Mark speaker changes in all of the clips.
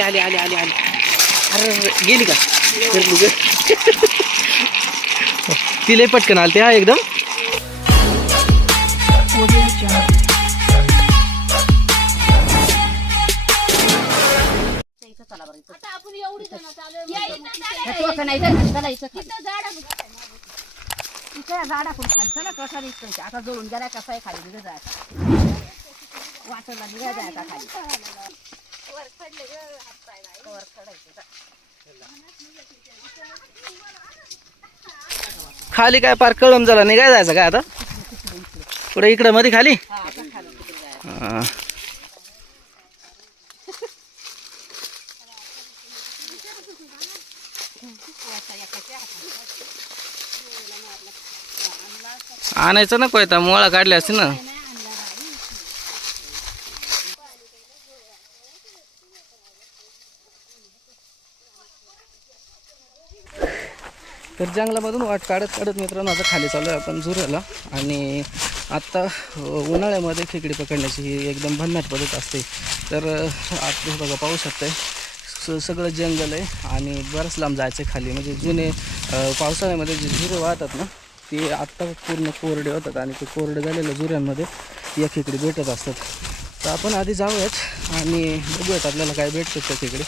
Speaker 1: आले आले आले आले आले. अरे गेली का? फिरली ग. पटकन आलते हा एकदम.
Speaker 2: आता
Speaker 3: झाडाकडून खाली चला कसा दिसतोय आता जोडून गेला कसा आहे खाली? निघत जायचा वाटला निघा जायचा खाली.
Speaker 2: वर पडले ग, हातपाय नाही.
Speaker 3: वर चढायचं.
Speaker 1: खाली काय पार कळम झाला नाही काय जायचं काय आता पुढे इकडं मध्ये खाली
Speaker 3: हा.
Speaker 1: आणायचं नको आता मोळा काढले असते ना तर जंगलामधून वाट काढत काढत मित्रांनो आता खाली चालू आहे आपण झुऱ्याला. आणि आत्ता उन्हाळ्यामध्ये खेकडी पकडण्याची ही एकदम भन्नाट पद्धत असते. तर आता बघा पाहू शकताय. स सगळं जंगल आहे आणि बरंच लांब जायचं आहे खाली. म्हणजे जुने पावसाळ्यामध्ये जे झुरे वाहतात ना ते आत्ता पूर्ण कोरडे होतात आणि ते कोरडे झालेल्या झुऱ्यांमध्ये या खेकडी भेटत असतात. तर आपण आधी जाऊयात आणि बघूयात आपल्याला काय भेटतं त्या खेकडे.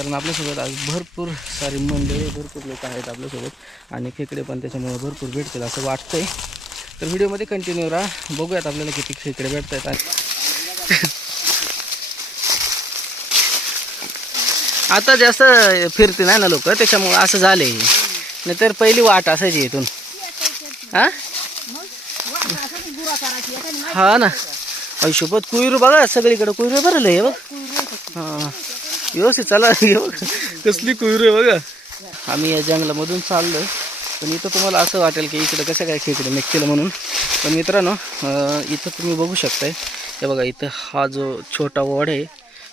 Speaker 1: कारण आपल्यासोबत आज भरपूर सारी मंडळी भरपूर लोक आहेत आपल्यासोबत आणि खेकडे पण त्याच्यामुळे भरपूर भेटतील असं वाटतंय. तर व्हिडिओमध्ये कंटिन्यू राहा. बघूयात आपल्याला किती खेकडे भेटत आहेत आणि आता जास्त फिरते नाही ना लोक त्याच्यामुळं असं झालं आहे नाहीतर पहिली वाट असायची इथून. हां? हा ना. आयुष्यपत कुईरू बघा सगळीकडे कुईरू भरलं आहे बघ. व्यवस्थित चला. कसली कुयरू आहे बघा. आम्ही या जंगलामधून चाललो पण इथं तुम्हाला असं वाटेल की इकडं कसं काय खेकडे निघतील म्हणून. पण मित्रांनो इथं तुम्ही बघू शकताय. हे बघा इथं हा जो छोटा वड आहे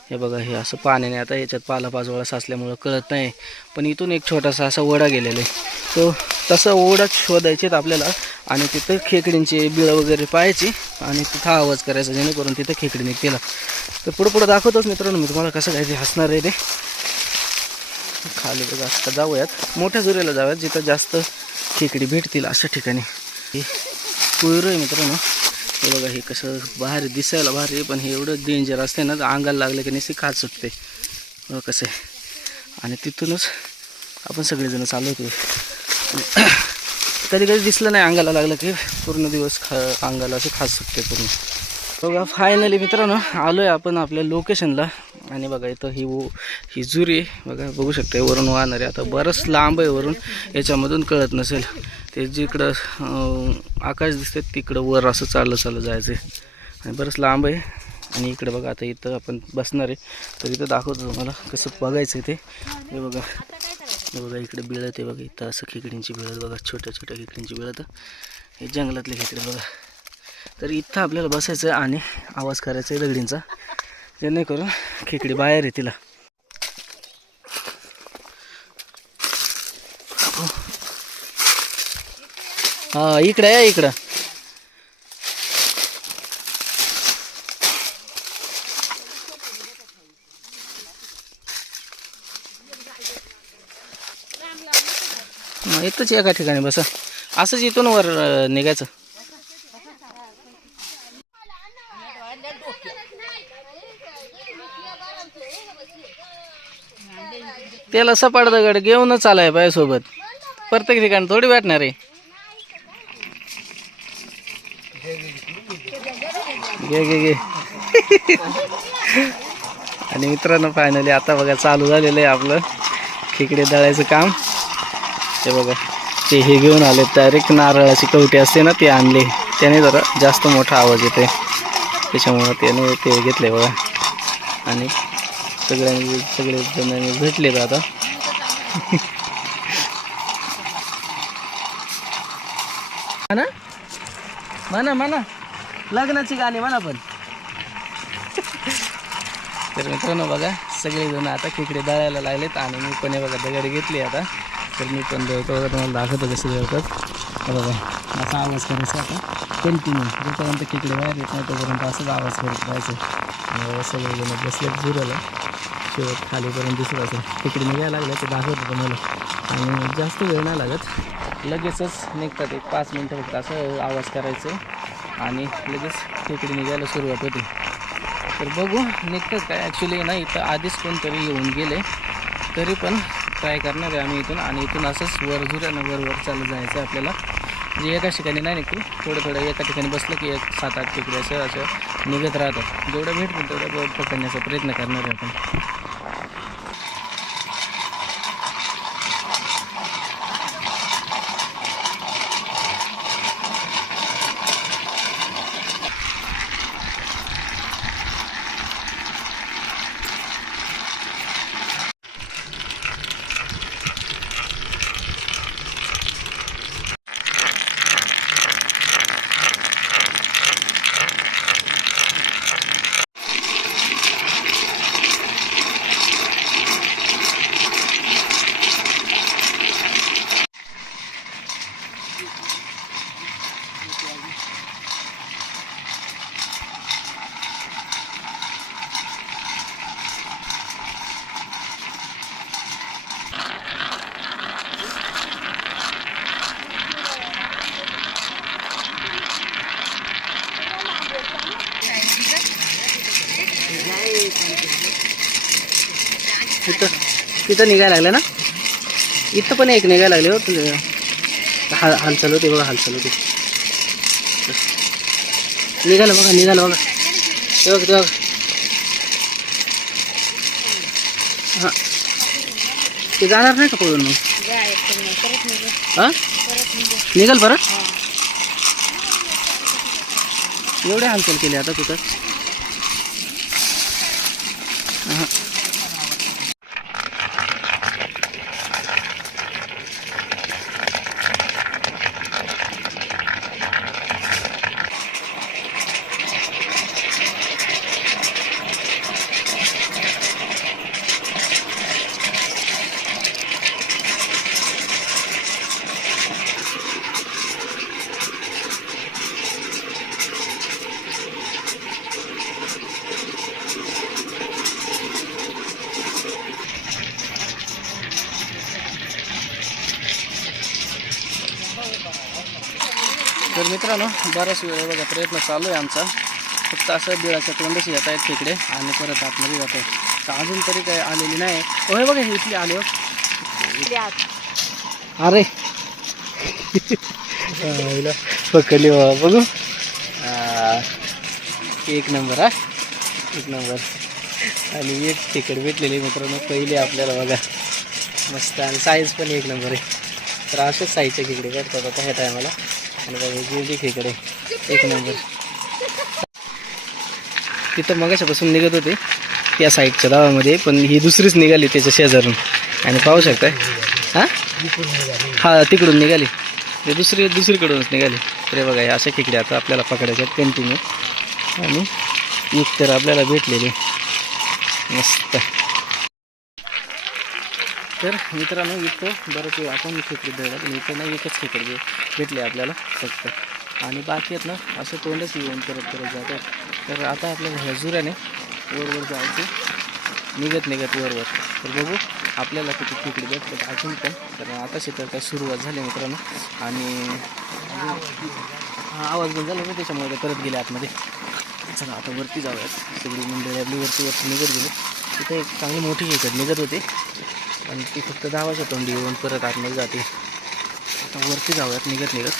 Speaker 1: हे बघा हे असं पाण्याने आता याच्यात पालापाचोळा साचल्यामुळं कळत नाही. पण इथून एक छोटासा असा ओढा गेलेला आहे. तो तसा ओढा शोधायचे आपल्याला. आणि तिथं खेकडींची बिळं वगैरे पाहायची. आणि तिथं आवाज करायचा जेणेकरून तिथं खेकडी निघतील. तर पुढं पुढं दाखवतोच मित्रांनो मी तुम्हाला कसं काय ते हसणार आहे ते. खाली बघा आता जाऊयात. मोठ्या झुऱ्याला जाऊयात जिथं जास्त खेकडी भेटतील अशा ठिकाणी. हे कुयर आहे मित्रांनो. हे बघा हे कसं भारी दिसायला भारी आहे पण हे एवढं डेंजर असते ना तर अंगाला लागलं की नाही खात सुटते. बघा कसं आहे. आणि तिथूनच आपण सगळेजण चालू होते. कधी कधी दिसलं नाही अंगाला लागलं की पूर्ण दिवस खा अंगाला असे खास सुटते पूर्ण. बघा फायनली मित्रांनो आलो आहे आपण आपल्या लोकेशनला आणि बघा इथं ही वो ही जुरी आहे. बघा बघू शकता वरून वाहणार. आहे आता बरंच लांब आहे वरून. याच्यामधून कळत नसेल. ते जिकडं आकाश दिसते तिकडं वर असं चाललं चाललं जायचं आहे आणि बरंच लांब आहे. आणि इकडं बघा आता इथं आपण बसणार आहे. तर इथं दाखवतो तुम्हाला कसं बघायचं आहे ते. हे बघा. बघा इकडे बिळत आहे बघा. इथं असं खेकडींची बिळत बघा छोट्या छोट्या खेकडींची बिळत. हे जंगलातले खेकडे बघा. तर इथं आपल्याला बसायचं आहे आणि आवाज करायचा आहे दगडींचा. जेणेकरून खेकडी बाहेर आहे तिला. हा इकडं या इकडं. मग इथंच एका ठिकाणी बसा. असंच इथून वर निघायचं. त्याला सपाट दगड घेऊनच आलाय बाय सोबत. प्रत्येक ठिकाणी थोडी भेटणार आहे. घे घे घे. आणि मित्रांनो फायनली आता बघा चालू झालेलं आहे आपलं खेकडे दळायचं काम. ते बघा ते हे घेऊन आले. डायरेक्ट नारळाची कवटी असते ना ते आणले. त्याने जरा जास्त मोठा आवाज येते त्याच्यामुळं त्याने ते घेतले बघा. आणि सगळ्यांनी सगळे जणांनी भेटले आता. म्हणा म्हणा म्हणा लग्नाची गाणी म्हणा पण. तर मित्रांनो बघा सगळेजण आता खेकडे दळायला लागलेत आणि मी पण हे बघा दगड घेतली आता. तर मी पण दळतो तुम्हाला दाखवतो कसं देवतात बघा असा आवाज करायचा आता. कंटिन्यू जोपर्यंत खेकडे बाहेर येत नाही तोपर्यंत असंच आवाज करत राहायचं. सगळेजण बसले झुराला शेवट खालीपर्यंत दिसत असेल. तिकडे निघायला लागलं ते दाखवत होतं मला आणि जास्त वेळ नाही लागत. लगेचच निघतात एक पाच मिनटं फक्त असं आवाज करायचं. आणि लगेच तिकडे निघायला सुरुवात होते. तर बघू निघतात काय? ॲक्च्युली नाही इथं आधीच कोणतरी येऊन गेले. तरी पण ट्राय करणार आहे आम्ही इथून. आणि इथून असंच वर झुऱ्यानं वर वर चालत जायचं आहे आपल्याला. जे एका ठिकाणी नाही निघतो थोडं थोडं एका ठिकाणी बसलं की एक सात आठ तिकडे असं असं निघत राहतात जेवढं भेटतील तेवढं पकडण्याचा प्रयत्न करणार आहे आपण तिथं तिथं निघायला लागलं ना? इथं पण एक निघायला लागले हो. तुझे हाल हालचाल होते बघा हालचाल होती. निघालं बघा निघालं बघा. ते बघ ते बघ. हां. ते जाणार नाही का पळून मग? हां? निघाल परत? एवढे हालचाल केली आता तिथं. हां. तर मित्रांनो बराच वेळ बघा प्रयत्न चालू आहे आमचा. फक्त असं बिळाच्या तोंडच येत आहेत तिकडे आणि परत आतमध्ये जात आहेत. तर अजून तरी काही आलेली नाही. होय बघा हे इथली आले हो. अरे. हा, पकडली बाबा बघू. एक नंबर हा. एक नंबर. आणि एक तिकड भेटलेली मित्रांनो पहिली आपल्याला बघा. मस्त आणि साईज पण एक नंबर आहे. तर असेच साईजचे खेकडे भेटतात आता ह्या टायमाला आणि खेकडे एक नंबर. तिथं मगाशापासून निघत होते त्या साईडच्या गावामध्ये पण ही दुसरीच निघाली त्याच्या शेजारून. आणि पाहू शकताय? हां? हा तिकडून निघाली. ते दुसरी दुसरीकडूनच निघाली. अरे बघा हे अशा खेकडे आता आपल्याला पकडायच्या कंटिन्यू आणि एक तर आपल्याला भेटलेले. मस्त. तर मित्रांनो इथं बरंच वेळ आपण खेकडे धरलं पण इथं नाही एकच खेकडे भे- भेटले आपल्याला फक्त. आणि बाकी आहेत ना असं तोंडच येऊन करत करत जातात. तर आता आपल्याला ह्या जुऱ्याने वरवर जायचं. निघत निघत वरवर. तर बघू आपल्याला किती खेकडे भेटतात अजून पण. तर आता तर काय सुरुवात झाली मित्रांनो. आणि हा आवाज बंद झाला ना त्याच्यामुळे ते परत गेले आतमध्ये. चला आता वरती जाऊयात. सगळी मंडळी आपली वरती वरती निघत गेली. तिथे एक चांगली मोठी खेकड निघत होती. आणि ती फक्त धावाच्या तोंडी येऊन परत आतमध्ये जाते. आता वरती जाऊयात निघत निघत.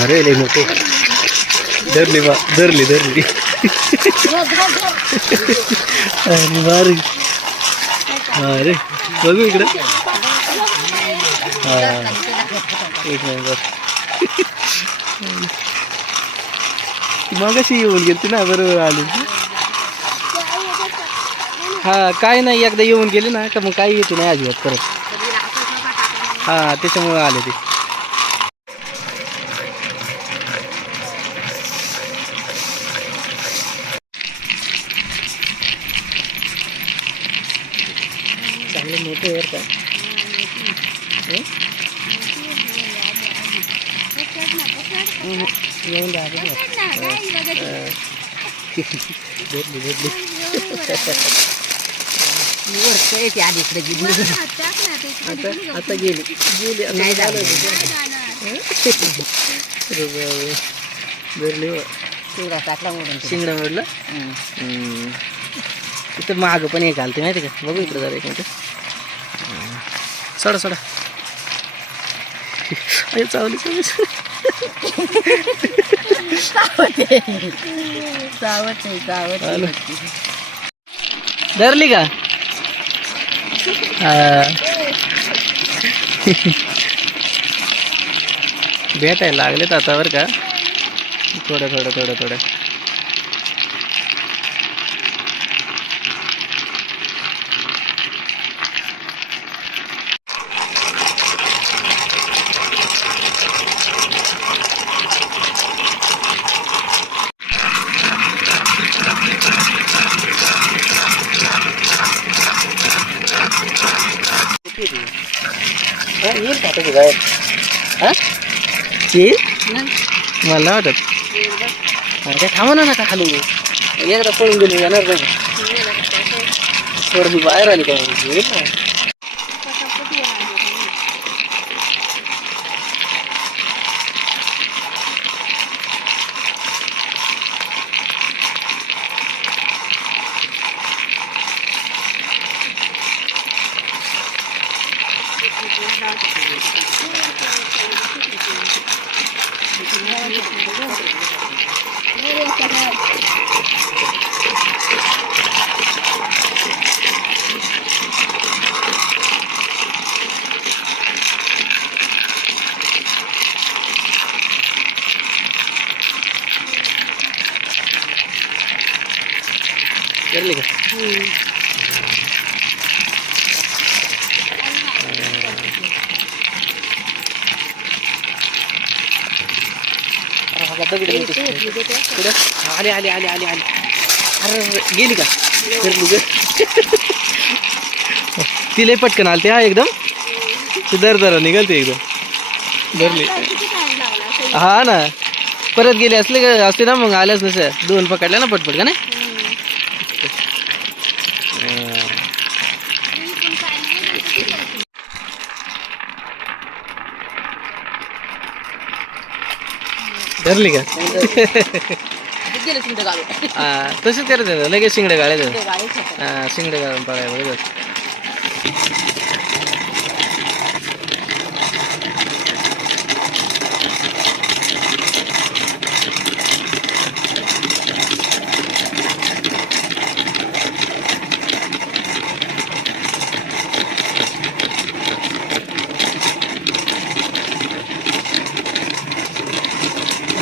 Speaker 1: अरे लय मोठे. धरली बा धरली धरली. अरे बारे अरे बघू इकडं. हा एक नंबर. मग अशी येऊन गेली ना बरोबर आली. हा काय नाही एकदा येऊन गेली ना का मग काही येते नाही अजिबात परत. हा त्याच्यामुळे आले ते मोठे वर का हं? हं, येऊन राहिले भेटली भेटली
Speaker 3: वरचं येते आधी इकडे गेली
Speaker 1: आता आता गेली गेली
Speaker 3: नाही
Speaker 1: झालं
Speaker 3: जाणार. टाकला मोडून
Speaker 1: शिंगडा मोडलं तिथं मागं पण एक घालते माहिती का? बघू इकडे जरा एक मिनिट. सोडा सोडा. अरे चावली चावली.
Speaker 3: चावत आहे. चावत
Speaker 1: धरली का? भेट आहे लागलेत आता बरं का? थोडं थोडं थोडं थोडं येईल का बाहेर हा? येईल मला नाही वाटत. हा, काय थांबा ना नका खालू एकदा पळून गेली येणार नाही. थोडं बाहेर आली का? येईल ना करली का आली आली आली आली आली. अरे गेली का? ती लय पटकन आलती हा एकदम? दर दर निघालते एकदम. धरली. हा ना. परत गेले असले का असते ना मग आल्याच नसे दोन पकडल्या ना पटपट का नाही? धरली का? हा तसेच करायचं लगेच शिंगडे गाळायचं. हा शिंगडे घालून पळाय बरोबर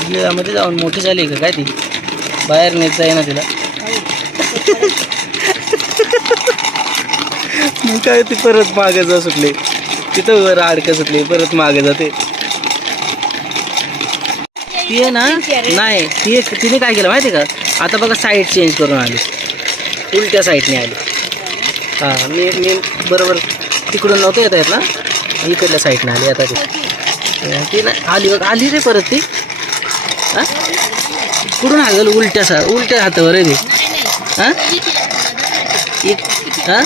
Speaker 1: मध्ये जाऊन मोठी झाली का? काय ती? बाहेर नेत जाई ना तिला. मग काय ती परत मागे जा सुटली. तिथं वर अडकं सुटली परत मागे जाते. ती आहे ना? नाही ती एक तिने काय केलं माहिती आहे का? आता बघा साईड चेंज करून आली. उलट्या साईडने आली. हां मी मी बरोबर तिकडून नव्हतं येता येत ना? इकडल्या साईडने आली आता ती. अं, ती ना आली बघ आली रे परत ती. हां कुठून हागल उलट्या सा उलट्या हातावर आहे ती. हां? एक हां?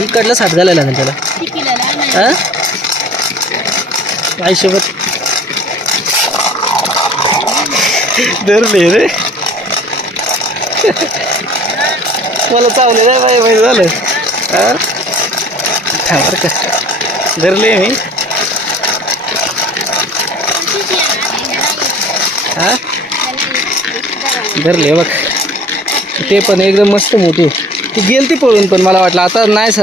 Speaker 1: इकडलाच हात घालायला लागेल त्याला. हां? आईसोबत. धरले रे. मला चावले नाही बाई बाई झालं. हां? बरं का. धरले मी. हां? धरले बघ. ते पण एकदम मस्त मोठी. ती गेलती पळून पण मला वाटलं. आता नाही स?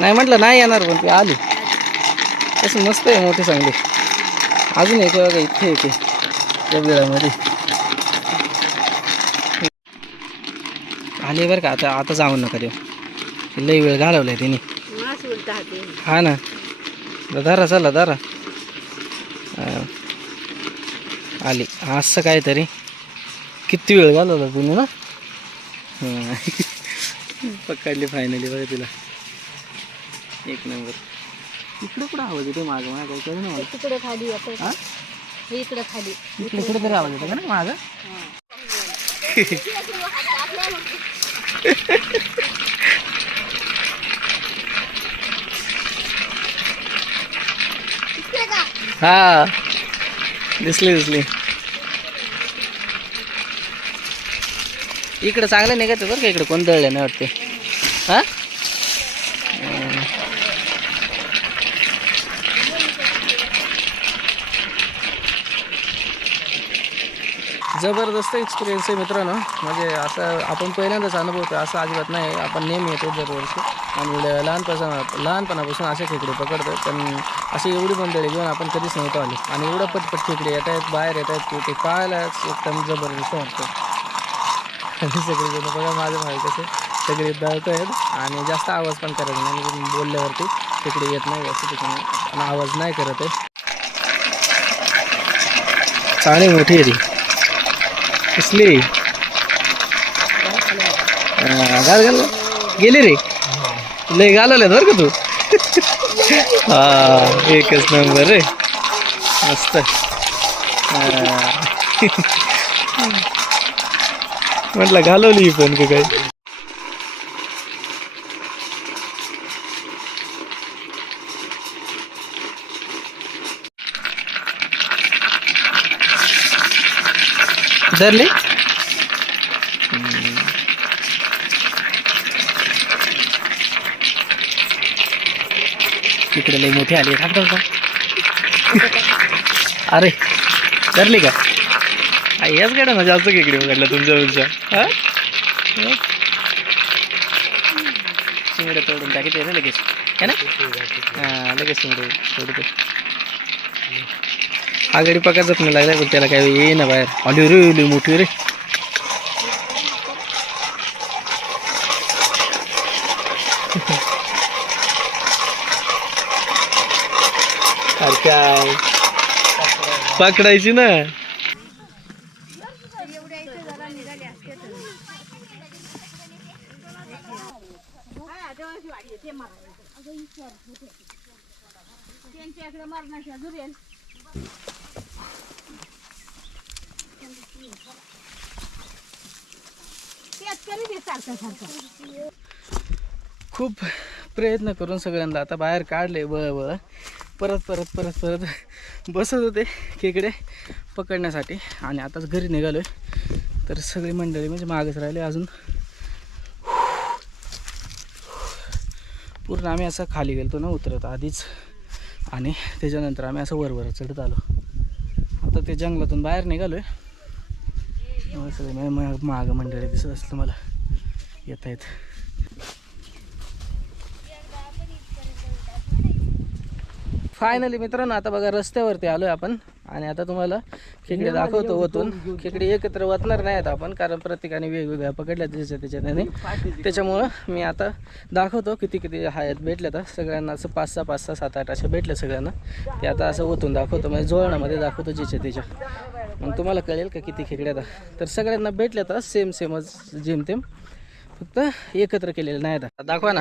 Speaker 1: नाही म्हटलं नाही येणार पण ती आली. तसं मस्त आहे मोठी चांगली अजून एक बघा इथे येते त्या बिळामध्ये. आली बरं का आता आता जाऊन नका देऊ. लई वेळ घालवलाय तिने. हा ना. दारा चला दारा आली. असं काहीतरी. किती वेळ घालवला तुम्ही ना. पकडली फायनली बघा तिला. एक नंबर इकडे कुठं आवाज येतो मागं? माझं काही कळलं नाही मला.
Speaker 2: तिकडे खाली
Speaker 1: हा?
Speaker 2: इकडे खाली.
Speaker 1: इकडे कुठे तरी आवाज येतो का ना माझा हा. दिसली दिसली. इकडे चांगलं निघत बरं का इकडे कोण दळलं नाही वाटते. हा? जबरदस्त एक्सपिरियन्स आहे मित्रांनो. म्हणजे असं आपण पहिल्यांदाच अनुभवतो असं अजिबात नाही. आपण नेहमी येतो दरवर्षी आणि लहानपासून लहानपणापासून असे खेकडे पकडतो पण अशी एवढी मंडळी घेऊन आपण कधीच नव्हतो आली. आणि एवढं पटपट खेकडे येत आहेत बाहेर येत आहेत की ते पाहायलाच एकदम जबरदस्त वाटतं सगळेजण बघा माझं माहीत कसे सगळे दळत आहेत आणि जास्त आवाज पण करत नाही. म्हणजे बोलल्यावरती तिकडे येत नाही असं ठिकाणी आवाज नाही करत आहे. चांगली मोठी आहे ती. कसली घाल घाल गेली रे. लय घालवल्यात बरं का तू. हा एकच नंबर रे. मस्त. म्हटलं घालवली पण काही धरली तिकडे लई मोठी आली थांब का अरे धरली का? याच गाड्या ना जास्त खेकडे उघडला तुमच्या तुमच्या हा? हा? तोडून टाकीते ना लगेच. है ना? हा लगेच शिंगडे तोडतो. हा गाडी पकडत नाही लागला पण त्याला काय ये ना बाहेर. आली रे मोठी रे. पकडायची ना खूप प्रयत्न करून सगळ्यांना. आता बाहेर काढले बळ बळ परत परत परत परत बसत होते खेकडे पकडण्यासाठी. आणि आताच घरी निघालो आहे तर सगळी मंडळी म्हणजे मागच राहिले अजून. पूर्ण आम्ही असं खाली गेलतो ना उतरत आधीच. आणि त्याच्यानंतर आम्ही असं वरवर चढत आलो. आता ते जंगलातून बाहेर निघालो आहे सगळे मागं मंडळी दिसत असलं मला. येत आहेत फायनली मित्रांनो आता बघा रस्त्यावरती आलोय आपण. आणि आता तुम्हाला खेकडे दाखवतो वतून. खेकडे एकत्र वतणार नाहीत आपण कारण प्रत्येकाने वेगवेगळ्या पकडल्या त्याच्या त्याच्याने. त्याच्यामुळं मी आता दाखवतो किती किती आहेत भेटल्या तर सगळ्यांना असं पाच सहा पाच सहा सात आठ अशा भेटल्या सगळ्यांना. ते आता असं ओतून दाखवतो म्हणजे जोळणामध्ये दाखवतो जिच्या त्याच्या. मग तुम्हाला कळेल का किती खेकड्या आता तर सगळ्यांना भेटल्या तर सेम सेमच जेमतेम फक्त एकत्र केलेलं नाही आता दाखवा ना.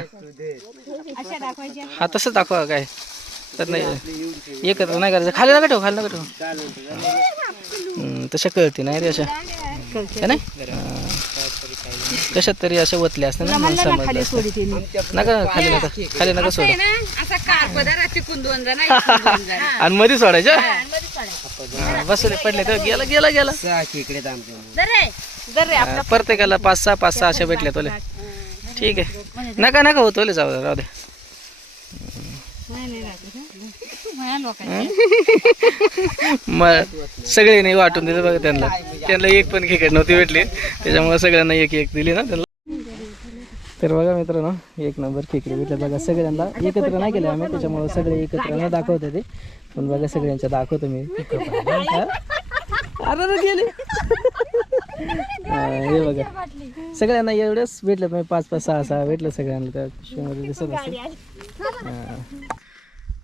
Speaker 1: हा तसंच दाखवा काय. तर नाही. एकत्र नाही करायचं. खाली नका ठेवू खाली नका ठेवू. तशा कळते नाही रे अशा. नाही कशात तरी अशा वतल्या असते ना मला समजलं असतं. नका खाली नका खाली नका सोडा. आणि मध्ये सोडायचं? हा, बसले पडले तर गेला गेला गेला.
Speaker 3: दर रे
Speaker 1: हा, प्रत्येकाला पाच सहा पाच सहा अशा भेटल्या तोले. ठीक आहे. नका नका हो तोले जाऊ दे, राहू दे. मग सगळे नाही वाटून दिलं बघा त्यांना. त्यांना एक पण खेकड नव्हती भेटली. त्याच्यामुळे सगळ्यांना एक एक दिली ना त्यांना. तर बघा मित्रांनो एक नंबर खेकडे भेटले. बघा सगळ्यांना एकत्र नाही केलं आम्ही. त्याच्यामुळे सगळे एकत्र नाही दाखवते ते. पण बघा सगळ्यांच्या दाखवतो मी. अरे गेले. हे बघा. सगळ्यांना एवढंच भेटलं. पाच पाच सहा सहा भेटलं सगळ्यांना. त्या दिसत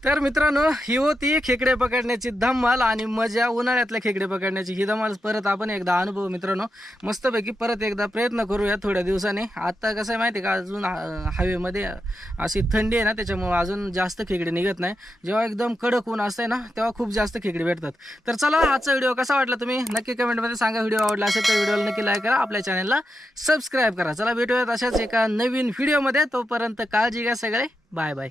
Speaker 1: तर मित्रांनो ही होती खेकडे पकडण्याची धमाल आणि मजा उन्हाळ्यातल्या खेकडे पकडण्याची ही धमाल. परत आपण एकदा अनुभव मित्रांनो मस्तपैकी परत एकदा प्रयत्न करूया थोड्या दिवसांनी. आता कसं आहे माहिती आहे का अजून हवेमध्ये अशी थंडी आहे ना त्याच्यामुळे अजून जास्त खेकडे निघत नाही. जेव्हा एकदम कडक ऊन असतंय ना तेव्हा खूप जास्त खेकडे भेटतात. तर चला आजचा व्हिडिओ कसा वाटला तुम्ही नक्की कमेंटमध्ये सांगा. व्हिडिओ आवडला असेल तर व्हिडिओला नक्की लाईक करा. आपल्या चॅनलला सबस्क्राईब करा. चला भेटूयात अशाच एका नवीन व्हिडिओमध्ये. तोपर्यंत काळजी घ्या सगळे. Bye bye.